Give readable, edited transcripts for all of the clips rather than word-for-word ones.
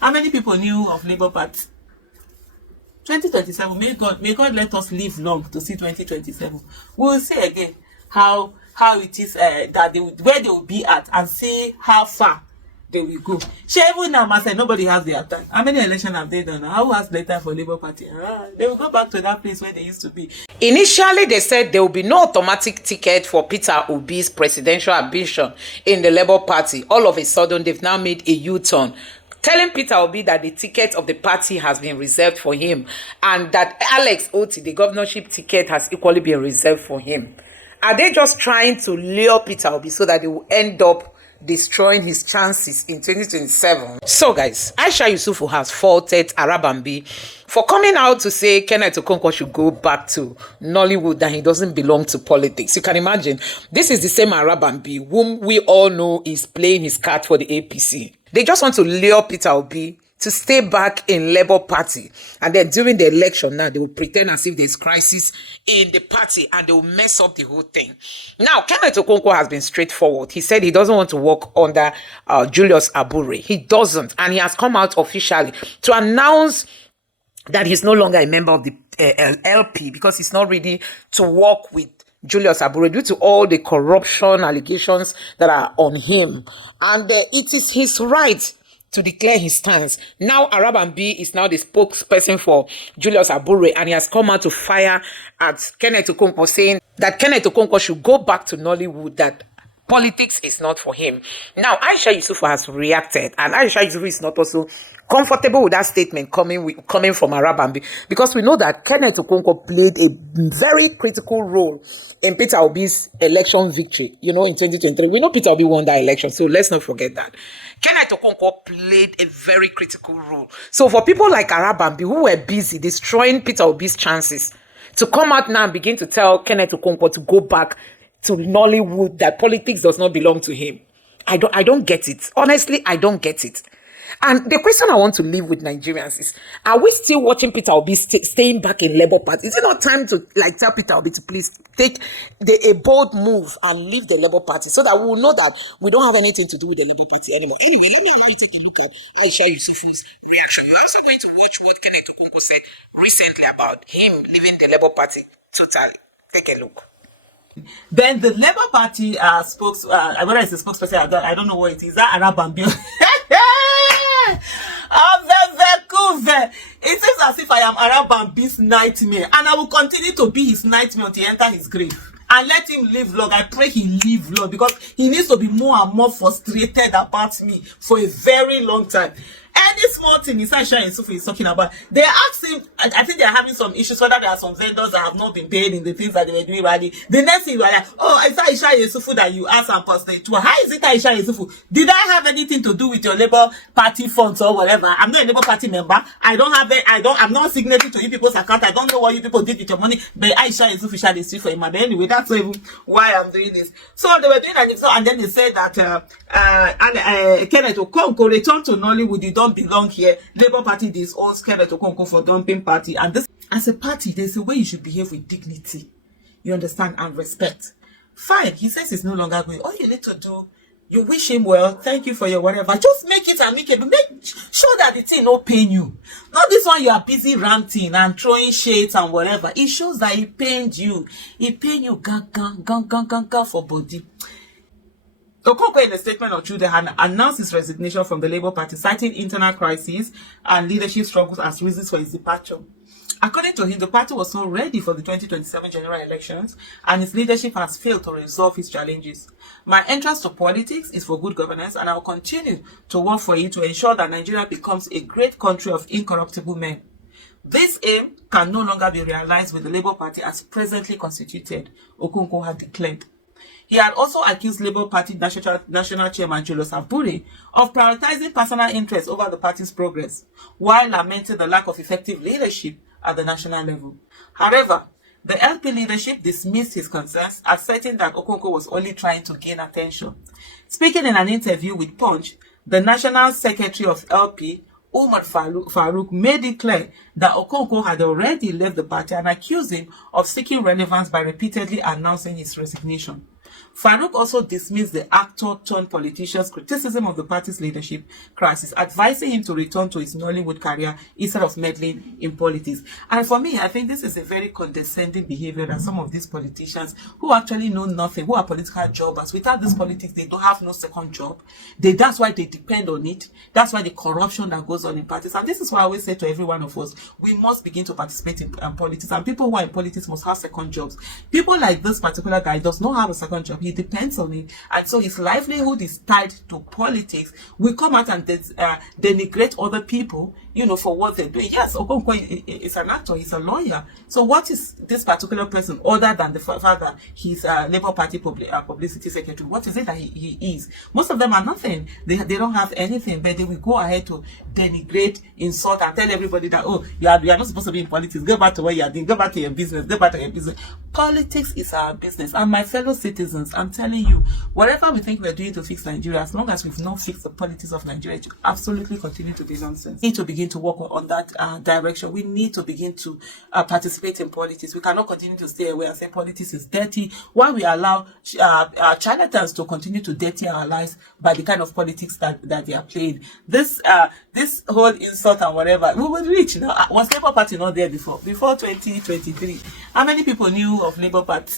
How many people knew of Labour Party? 2027, may God let us live long to see 2027. We will see again how it is that where they will be at, and see how far they will go. Even now, I said nobody has their time. How many elections have they done? How has the time for Labour Party? They will go back to that place where they used to be. Initially, they said there will be no automatic ticket for Peter Obi's presidential ambition in the Labour Party. All of a sudden, they've now made a U-turn, telling Peter Obi that the ticket of the party has been reserved for him, and that Alex Otti, the governorship ticket, has equally been reserved for him. Are they just trying to lure Peter Obi so that they will end up destroying his chances in 2027? So guys, Aisha Yesufu has faulted Arabambi for coming out to say Kenneth Okonkwo should go back to Nollywood, that he doesn't belong to politics. You can imagine, this is the same Arabambi whom we all know is playing his card for the APC. They just want to lure Peter Obi to stay back in Labour Party, and then during the election now, they will pretend as if there's crisis in the party and they will mess up the whole thing. Now, Kenneth Okonkwo has been straightforward. He said he doesn't want to work under Julius Abure. He doesn't, and he has come out officially to announce that he's no longer a member of the LP because he's not ready to work with Julius Abure due to all the corruption allegations that are on him. And it is his right to declare his stance. Now Arabambi is now the spokesperson for Julius Abure, and he has come out to fire at Kenneth Okonkwo, saying that Kenneth Okonkwo should go back to Nollywood, that politics is not for him. Now Aisha Yesufu has reacted, and Aisha Yesufu is not also comfortable with that statement coming from Arabambi, because we know that Kenneth Okonkwo played a very critical role in Peter Obi's election victory, in 2023. We know Peter Obi won that election, so let's not forget that. Kenneth Okonkwo played a very critical role. So for people like Arabambi, who were busy destroying Peter Obi's chances, to come out now and begin to tell Kenneth Okonkwo to go back to Nollywood, that politics does not belong to him, I don't get it. Honestly, I don't get it. And the question I want to leave with Nigerians is, are we still watching Peter Obi staying back in Labour Party? Is it not time to tell Peter Obi to please take a bold move and leave the Labour Party, so that we will know that we don't have anything to do with the Labour Party anymore? Anyway, let me allow you to take a look at Aisha Yesufu's reaction. We're also going to watch what Kenneth Okonkwo said recently about him leaving the Labour Party totally. Take a look. Then the Labour Party whether it's a spokesperson, I don't know what it is. That Arabambi. It seems as if I am Arabambi's nightmare, and I will continue to be his nightmare until he enter his grave. And let him live long. I pray he live long, because he needs to be more and more frustrated about me for a very long time. Any small thing Aisha Yesufu is talking about, they asked him, I think they're having some issues, whether there are some vendors that have not been paid in the things that they were doing already. The next thing you are like, oh, it's Aisha Yesufu that you asked and posted to. How is it Aisha Yesufu? Did I have anything to do with your Labour Party funds or whatever? I'm not a Labour Party member. I'm not signatory to you people's account. I don't know what you people did with your money, but Aisha Yesufu shall be for him. But anyway, that's not even why I'm doing this. So they were doing that, and then they said that Kenneth Okonkwo returned to Nollywood. You don't belong here. Labour Party disowns Kenneth Okonkwo for dumping party, and this, as a party, there's a way you should behave with dignity, you understand, and respect. Fine, he says he's no longer going. All you need to do, you wish him well, thank you for your whatever, just make it amicable. Make sure that the thing no pain you. Not this one you are busy ranting and throwing shades and whatever. It shows that he pained you. He pained you gang for body. Okonkwo, in a statement on Tuesday, had announced his resignation from the Labour Party, citing internal crises and leadership struggles as reasons for his departure. According to him, the party was not ready for the 2027 general elections, and his leadership has failed to resolve his challenges. My entrance to politics is for good governance, and I will continue to work for it to ensure that Nigeria becomes a great country of incorruptible men. This aim can no longer be realized with the Labour Party as presently constituted, Okonkwo had declared. He had also accused Labour Party National Chairman Julius Abure of prioritizing personal interests over the party's progress, while lamenting the lack of effective leadership at the national level. However, the LP leadership dismissed his concerns, asserting that Okonkwo was only trying to gain attention. Speaking in an interview with Punch, the National Secretary of LP, Umar Farouk, made it clear that Okonkwo had already left the party and accused him of seeking relevance by repeatedly announcing his resignation. Farouk also dismissed the actor-turned-politician's criticism of the party's leadership crisis, advising him to return to his Nollywood career instead of meddling in politics. And for me, I think this is a very condescending behavior that some of these politicians who actually know nothing, who are political jobbers, without this politics, they don't have no second job. That's why they depend on it. That's why the corruption that goes on in parties. And this is why I always say to every one of us, we must begin to participate in politics. And people who are in politics must have second jobs. People like this particular guy does not have a second job. He depends on it. And so his livelihood is tied to politics. We come out and denigrate other people, you know, for what they're doing. Yes, Okonkwo is an actor. He's a lawyer. So what is this particular person other than the fact that he's a Labour Party publicity secretary? What is it that he is? Most of them are nothing. They don't have anything, but they will go ahead to denigrate, insult, and tell everybody that, oh, you are not supposed to be in politics. Go back to what you are doing. Go back to your business. Go back to your business. Politics is our business. And my fellow citizens, I'm telling you, whatever we think we're doing to fix Nigeria, as long as we've not fixed the politics of Nigeria, it will absolutely continue to be nonsense. We need to begin to work on that direction. We need to begin to participate in politics. We cannot continue to stay away and say politics is dirty while we allow charlatans to continue to dirty our lives by the kind of politics that they are playing. This whole insult and whatever, we will reach. Now, was Labour Party not there before 2023? How many people knew of Labour Party?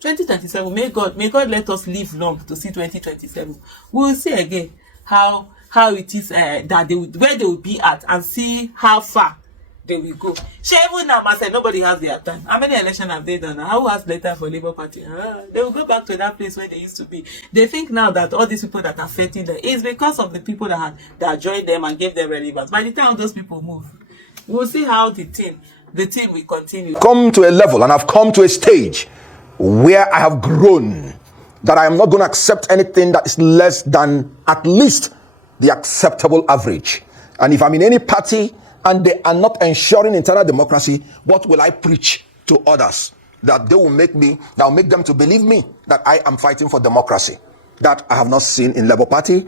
2027, may God let us live long to see 2027. We will see again how it is that where they will be at, and see how far they will go. Even now, I said nobody has their time. How many elections have they done? Who has letter for Labour Party? They will go back to that place where they used to be. They think now that all these people that are fighting them is because of the people that joined them and gave them relevance. By the time those people move, we will see how the team will continue. Come to a level, and I've come to a stage where I have grown, that I am not going to accept anything that is less than at least the acceptable average. And if I'm in any party and they are not ensuring internal democracy, what will I preach to others? That they will make them to believe me that I am fighting for democracy. That I have not seen in Labour Party,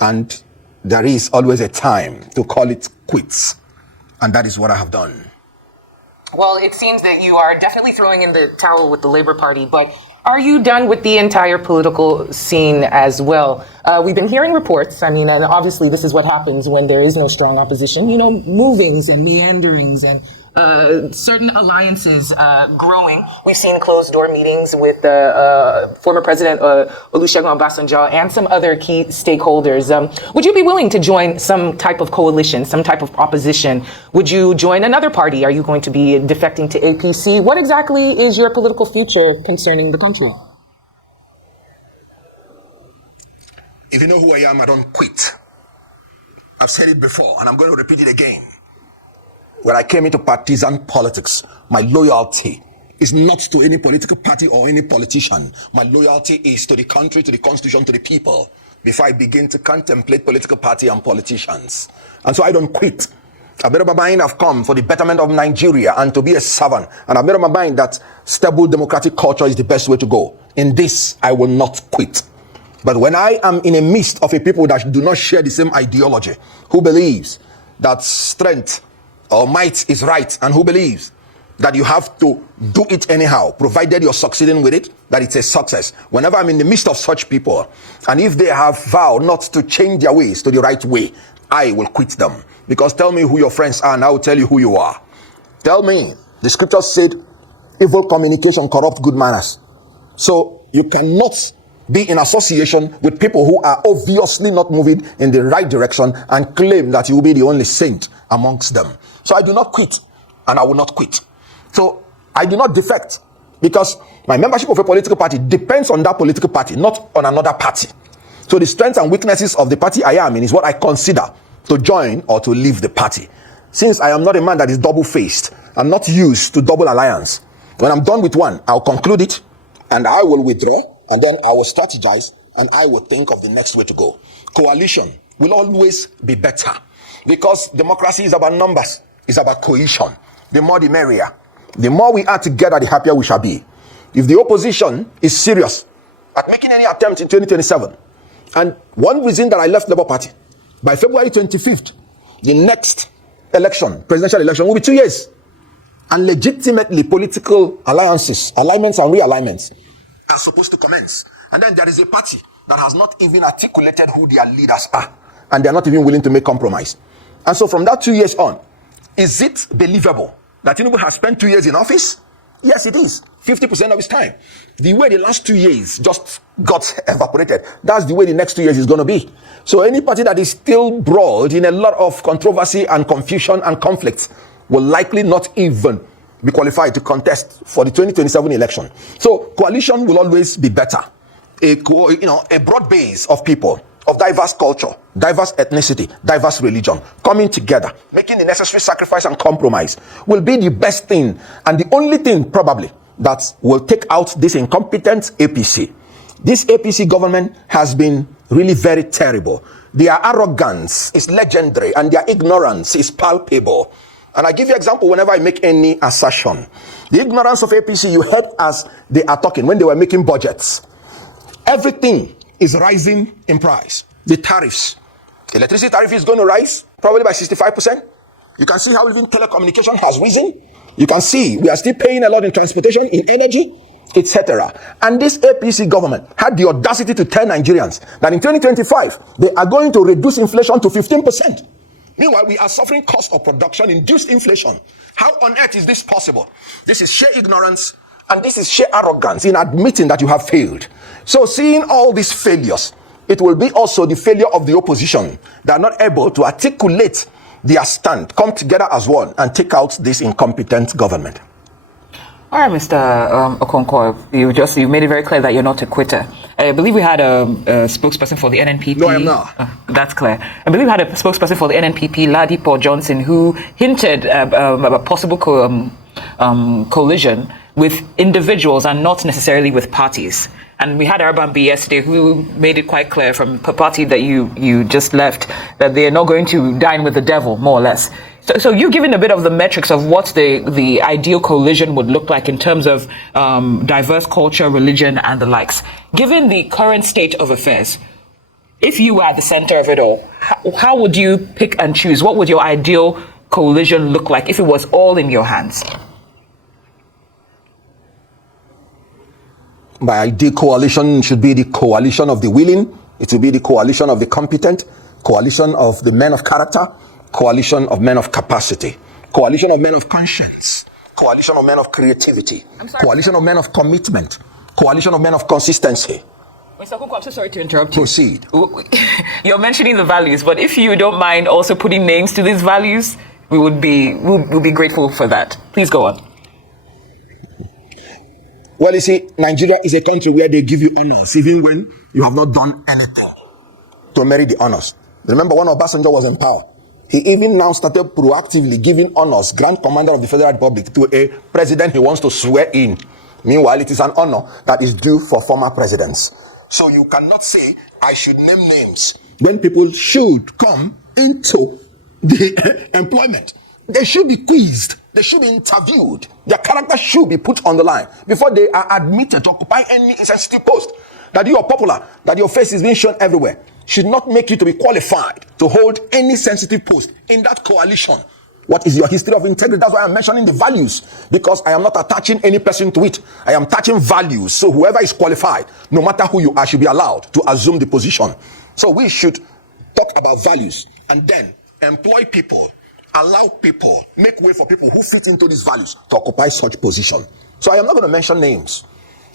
and there is always a time to call it quits. And that is what I have done. Well, it seems that you are definitely throwing in the towel with the Labour Party, but are you done with the entire political scene as well? We've been hearing reports, and obviously this is what happens when there is no strong opposition, movings and meanderings and certain alliances growing. We've seen closed-door meetings with former President Olusegun Obasanjo and some other key stakeholders. Would you be willing to join some type of coalition, some type of opposition? Would you join another party? Are you going to be defecting to APC? What exactly is your political future concerning the country? If you know who I am, I don't quit. I've said it before, and I'm going to repeat it again. When I came into partisan politics, my loyalty is not to any political party or any politician. My loyalty is to the country, to the constitution, to the people, before I begin to contemplate political party and politicians. And so I don't quit. I've made up my mind I've come for the betterment of Nigeria and to be a servant. And I've made up my mind that stable democratic culture is the best way to go. In this, I will not quit. But when I am in a midst of a people that do not share the same ideology, who believes that strength or might is right, and who believes that you have to do it anyhow, provided you're succeeding with it, that it's a success. Whenever I'm in the midst of such people, and if they have vowed not to change their ways to the right way, I will quit them. Because tell me who your friends are, and I will tell you who you are. Tell me. The scriptures said, evil communication corrupts good manners. So you cannot be in association with people who are obviously not moving in the right direction and claim that you will be the only saint amongst them. So I do not quit, and I will not quit. So I do not defect, because my membership of a political party depends on that political party, not on another party. So the strengths and weaknesses of the party I am in is what I consider to join or to leave the party. Since I am not a man that is double-faced, I'm not used to double alliance. When I'm done with one, I'll conclude it, and I will withdraw, and then I will strategize, and I will think of the next way to go. Coalition will always be better, because democracy is about numbers. It's about cohesion. The more the merrier. The more we are together, the happier we shall be. If the opposition is serious at making any attempt in 2027, and one reason that I left Labour Party, by February 25th, the next election, presidential election, will be 2 years. And legitimately political alliances, alignments and realignments are supposed to commence. And then there is a party that has not even articulated who their leaders are. And they are not even willing to make compromise. And so from that 2 years on, is it believable that Tinubu has spent 2 years in office? Yes, it is. 50% of his time. The way the last 2 years just got evaporated, that's the way the next 2 years is going to be. So any party that is still broad in a lot of controversy and confusion and conflict will likely not even be qualified to contest for the 2027 election. So coalition will always be better. A broad base of people of diverse culture, diverse ethnicity, diverse religion, coming together, making the necessary sacrifice and compromise will be the best thing and the only thing probably that will take out this incompetent APC. This APC government has been really very terrible. Their arrogance is legendary and their ignorance is palpable. And I give you an example whenever I make any assertion. The ignorance of APC, you heard as they are talking when they were making budgets. Everything is rising in price. The tariffs. The electricity tariff is going to rise probably by 65%. You can see how even telecommunication has risen. You can see we are still paying a lot in transportation, in energy, etc. And this APC government had the audacity to tell Nigerians that in 2025, they are going to reduce inflation to 15%. Meanwhile, we are suffering cost of production induced inflation. How on earth is this possible? This is sheer ignorance and this is sheer arrogance in admitting that you have failed. So seeing all these failures, it will be also the failure of the opposition that are not able to articulate their stand, come together as one and take out this incompetent government. All right, Mr. Okonkwo, you made it very clear that you're not a quitter. I believe we had a spokesperson for the NNPP. No, I am not. That's clear. I believe we had a spokesperson for the NNPP, Ladipo Johnson, who hinted about a possible collision with individuals and not necessarily with parties. And we had Arabambi yesterday who made it quite clear from the party that you just left that they are not going to dine with the devil, more or less. So you've given a bit of the metrics of what the ideal coalition would look like in terms of diverse culture, religion, and the likes. Given the current state of affairs, if you were at the center of it all, how would you pick and choose? What would your ideal coalition look like if it was all in your hands? My ideal coalition should be the coalition of the willing. It will be the coalition of the competent, coalition of the men of character, coalition of men of capacity, coalition of men of conscience, coalition of men of creativity, coalition of men of commitment, coalition of men of consistency. Mr. Okonkwo, I'm so sorry to interrupt you. Proceed. You're mentioning the values, but if you don't mind also putting names to these values, we'll be grateful for that. Please go on. Well, you see, Nigeria is a country where they give you honors, even when you have not done anything to merit the honors. Remember when Obasanjo was in power, he even now started proactively giving honors, Grand Commander of the Federal Republic, to a president he wants to swear in. Meanwhile, it is an honor that is due for former presidents. So you cannot say, I should name names when people should come into the employment. They should be quizzed. They should be interviewed. Their character should be put on the line before they are admitted to occupy any sensitive post. That you are popular, that your face is being shown everywhere, should not make you to be qualified to hold any sensitive post in that coalition. What is your history of integrity? That's why I'm mentioning the values, because I am not attaching any person to it. I am attaching values. So whoever is qualified, no matter who you are, should be allowed to assume the position. So we should talk about values and then employ people, allow people, make way for people who fit into these values to occupy such position. So I am not going to mention names.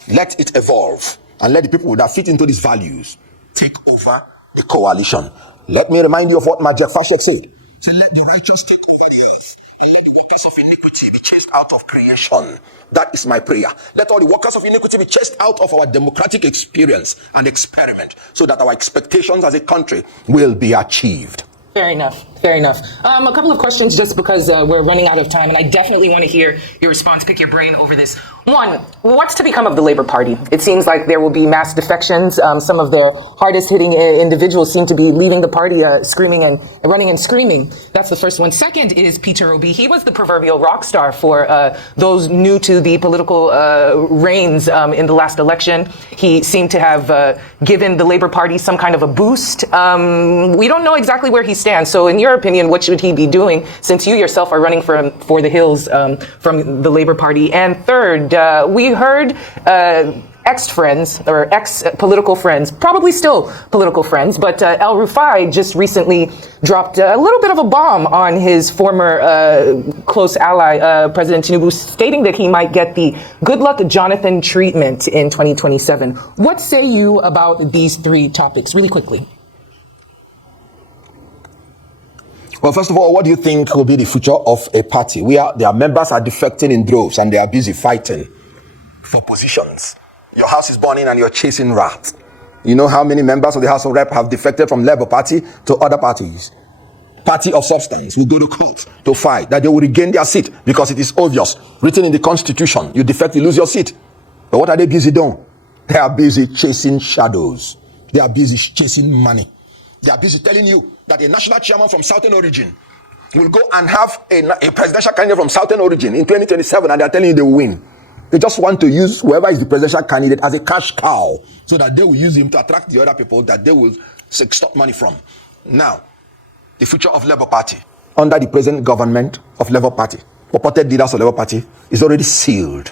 Let it evolve and let the people that fit into these values take over the coalition. Let me remind you of what Majek Fashek said. Say, let the righteous take over the earth and let the workers of iniquity be chased out of creation. That is my prayer. Let all the workers of iniquity be chased out of our democratic experience and experiment so that our expectations as a country will be achieved. Fair enough. Fair enough. A couple of questions just because we're running out of time, and I definitely want to hear your response, pick your brain over this. One, what's to become of the Labour Party? It seems like there will be mass defections. Some of the hardest hitting individuals seem to be leaving the party, screaming and running and screaming. That's the first one. Second is Peter Obi. He was the proverbial rock star for those new to the political reins in the last election. He seemed to have given the Labour Party some kind of a boost. We don't know exactly where he stands. So in your opinion, what should he be doing, since you yourself are running for the hills from the Labour Party? And third, we heard ex-friends or ex-political friends, probably still political friends, but El Rufai just recently dropped a little bit of a bomb on his former close ally, President Tinubu, stating that he might get the good luck Jonathan treatment in 2027. What say you about these three topics, really quickly? Well, first of all, what do you think will be the future of a party where their members are defecting in droves and they are busy fighting for positions? Your house is burning and you're chasing rats. You know how many members of the House of Rep have defected from Labour Party to other parties? Party of substance will go to court to fight that they will regain their seat because it is obvious, written in the Constitution, you defect, you lose your seat. But what are they busy doing? They are busy chasing shadows. They are busy chasing money. They are busy telling you that a national chairman from Southern origin will go and have a presidential candidate from Southern origin in 2027 and they are telling you they will win. They just want to use whoever is the presidential candidate as a cash cow so that they will use him to attract the other people that they will extort money from. Now, the future of Labour Party under the present government of Labour Party, purported leaders of Labour Party, is already sealed.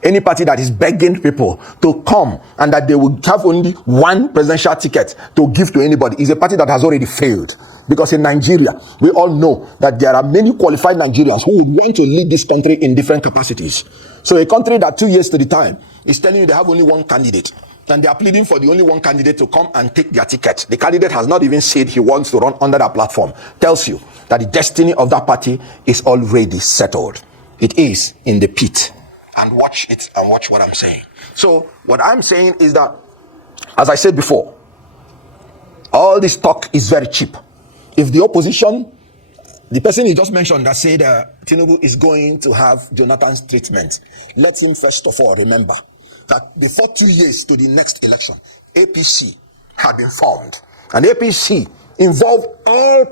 Any party that is begging people to come and that they will have only one presidential ticket to give to anybody is a party that has already failed. Because in Nigeria, we all know that there are many qualified Nigerians who would want to lead this country in different capacities. So a country that 2 years to the time is telling you they have only one candidate and they are pleading for the only one candidate to come and take their ticket. The candidate has not even said he wants to run under that platform. Tells you that the destiny of that party is already settled. It is in the pit. And watch it and watch what I'm saying. So what I'm saying is that, as I said before, all this talk is very cheap. If the opposition, the person you just mentioned that said Tinubu is going to have Jonathan's treatment, let him first of all remember that before 2 years to the next election, APC had been formed. And APC involved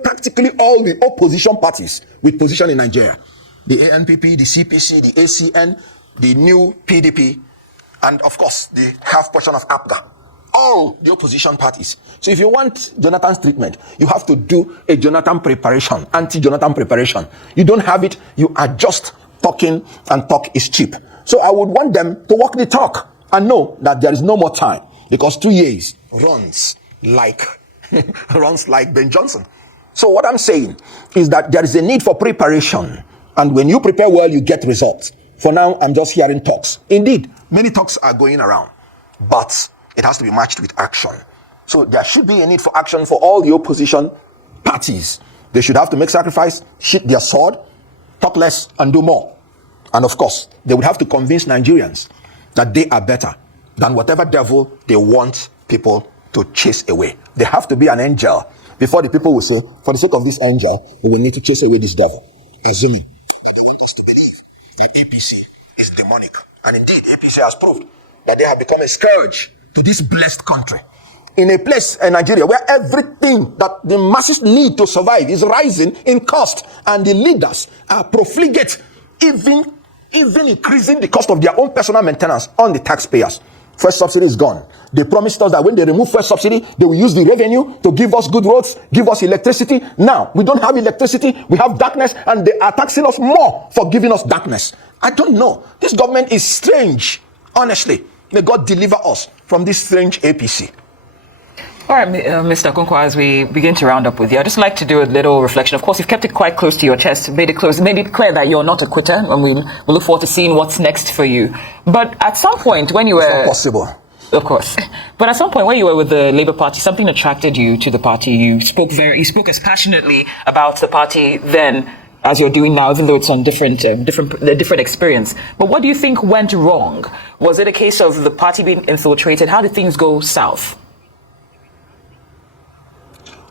practically all the opposition parties with position in Nigeria. The ANPP, the CPC, the ACN, the new PDP, and of course, the half portion of APGA. All the opposition parties. So if you want Jonathan's treatment, you have to do a Jonathan preparation, anti-Jonathan preparation. You don't have it, you are just talking, and talk is cheap. So I would want them to walk the talk and know that there is no more time because 2 years runs like Ben Johnson. So what I'm saying is that there is a need for preparation. And when you prepare well, you get results. For now, I'm just hearing talks. Indeed, many talks are going around, but it has to be matched with action. So there should be a need for action for all the opposition parties. They should have to make sacrifice, sheath their sword, talk less and do more. And of course, they would have to convince Nigerians that they are better than whatever devil they want people to chase away. They have to be an angel before the people will say, for the sake of this angel, we will need to chase away this devil. Assuming people want us to believe that APC is demonic. And indeed, APC has proved that they have become a scourge to this blessed country. In a place in Nigeria where everything that the masses need to survive is rising in cost, and the leaders are profligate, even increasing the cost of their own personal maintenance on the taxpayers. First subsidy is gone. They promised us that when they remove first subsidy, they will use the revenue to give us good roads, give us electricity. Now, we don't have electricity, we have darkness, and they are taxing us more for giving us darkness. I don't know. This government is strange, honestly. May God deliver us from this strange APC. All right, Mr. Okonkwo, as we begin to round up with you, I'd just like to do a little reflection. Of course, you've kept it quite close to your chest, made it clear that you're not a quitter, and we'll look forward to seeing what's next for you. But at some point when you were... It's not possible. Of course. But at some point when you were with the Labour Party, something attracted you to the party. You spoke as passionately about the party then as you're doing now, even though it's on different experience. But what do you think went wrong? Was it a case of the party being infiltrated? How did things go south?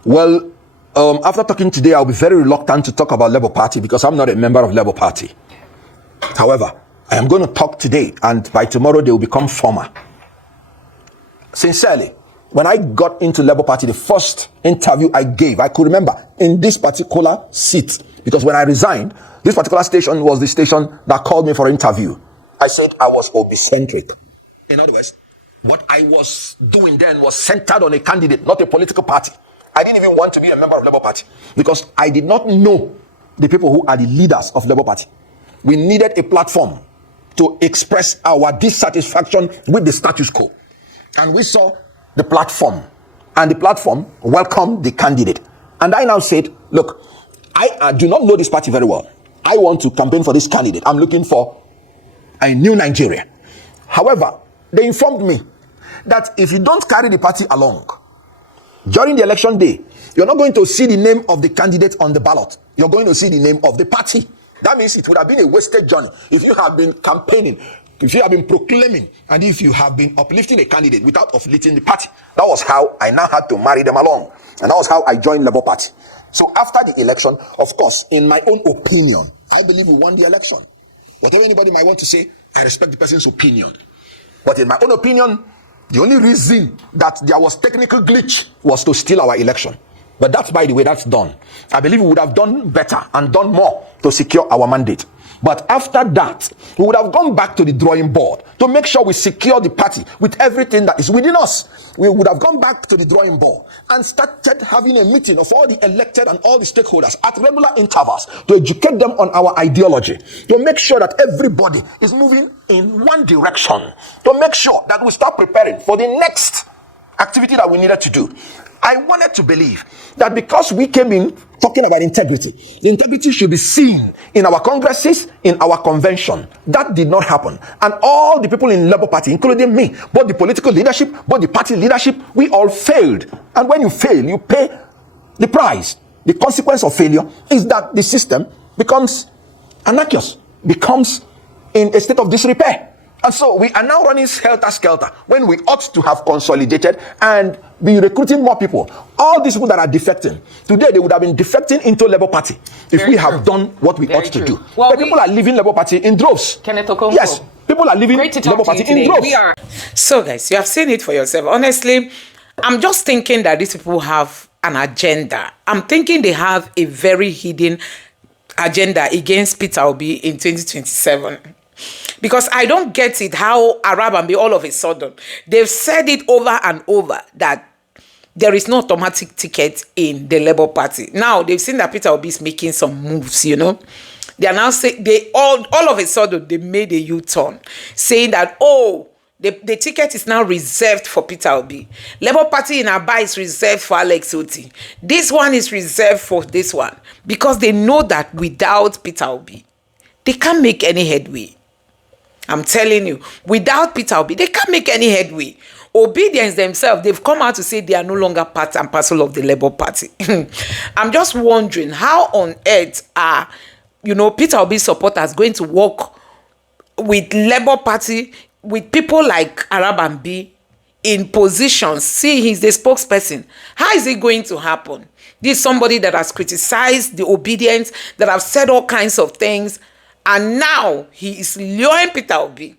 Well, after talking today, I'll be very reluctant to talk about Labour Party because I'm not a member of Labour Party. However, I am going to talk today, and by tomorrow they will become former. Sincerely, when I got into Labour Party, the first interview I gave, I could remember in this particular seat, because when I resigned, this particular station was the station that called me for an interview. I said I was obicentric. In other words, what I was doing then was centered on a candidate, not a political party. I didn't even want to be a member of Labour Party because I did not know the people who are the leaders of Labour Party. We needed a platform to express our dissatisfaction with the status quo. And we saw the platform, and the platform welcomed the candidate. And I now said, look, I do not know this party very well. I want to campaign for this candidate. I'm looking for a new Nigeria. However, they informed me that if you don't carry the party along during the election day, you're not going to see the name of the candidate on the ballot. You're going to see the name of the party. That means it would have been a wasted journey if you have been campaigning, if you have been proclaiming, and if you have been uplifting a candidate without uplifting the party. That was how I now had to marry them along. And that was how I joined Labour Party. So after the election, of course, in my own opinion, I believe we won the election. Whatever anybody might want to say, I respect the person's opinion. But in my own opinion, the only reason that there was technical glitch was to steal our election. But that's, by the way, that's done. I believe we would have done better and done more to secure our mandate. But after that, we would have gone back to the drawing board to make sure we secure the party with everything that is within us. We would have gone back to the drawing board and started having a meeting of all the elected and all the stakeholders at regular intervals to educate them on our ideology, to make sure that everybody is moving in one direction, to make sure that we start preparing for the next activity that we needed to do. I wanted to believe that because we came in talking about integrity, the integrity should be seen in our congresses, in our convention. That did not happen. And all the people in Labour Party, including me, both the political leadership, both the party leadership, we all failed. And when you fail, you pay the price. The consequence of failure is that the system becomes anarchous, becomes in a state of disrepair. And so we are now running helter-skelter when we ought to have consolidated and be recruiting more people. All these people that are defecting, today they would have been defecting into Labour Party if Very we true. have done what we ought to do. Well, but people are leaving Labour Party in droves. Kenneth Okonkwo. Yes, people are leaving Great to talk Labour to Party you today. in droves. We are. So guys, you have seen it for yourself. Honestly, I'm just thinking that these people have an agenda. I'm thinking they have a very hidden agenda against Peter Obi in 2027. Because I don't get it how Arabambi all of a sudden, they've said it over and over that there is no automatic ticket in the Labour Party. Now they've seen that Peter Obi is making some moves, you know. They are now saying, they all of a sudden they made a U-turn, saying that, oh, the ticket is now reserved for Peter Obi. Labour Party in Aba is reserved for Alex Oti. This one is reserved for this one. Because they know that without Peter Obi, they can't make any headway. I'm telling you, without Peter Obi, they can't make any headway. Obedience themselves, they've come out to say they are no longer part and parcel of the Labour Party. I'm just wondering how on earth are, Peter Obi's supporters going to work with Labour Party, with people like Arabambi in positions. See, he's the spokesperson. How is it going to happen? This is somebody that has criticized the obedience, that have said all kinds of things, and now he is luring Peter Obi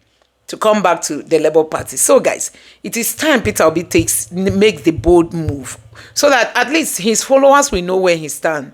to come back to the Labour Party. So guys, it is time Peter Obi makes the bold move so that at least his followers will know where he stands.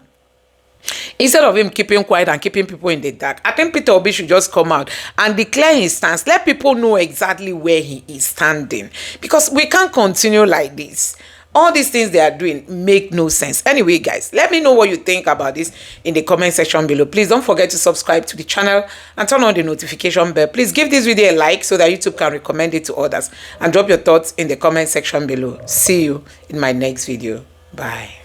Instead of him keeping quiet and keeping people in the dark, I think Peter Obi should just come out and declare his stance. Let people know exactly where he is standing. Because we can't continue like this. All these things they are doing make no sense. Anyway, guys, let me know what you think about this in the comment section below. Please don't forget to subscribe to the channel and turn on the notification bell. Please give this video a like so that YouTube can recommend it to others. And drop your thoughts in the comment section below. See you in my next video. Bye.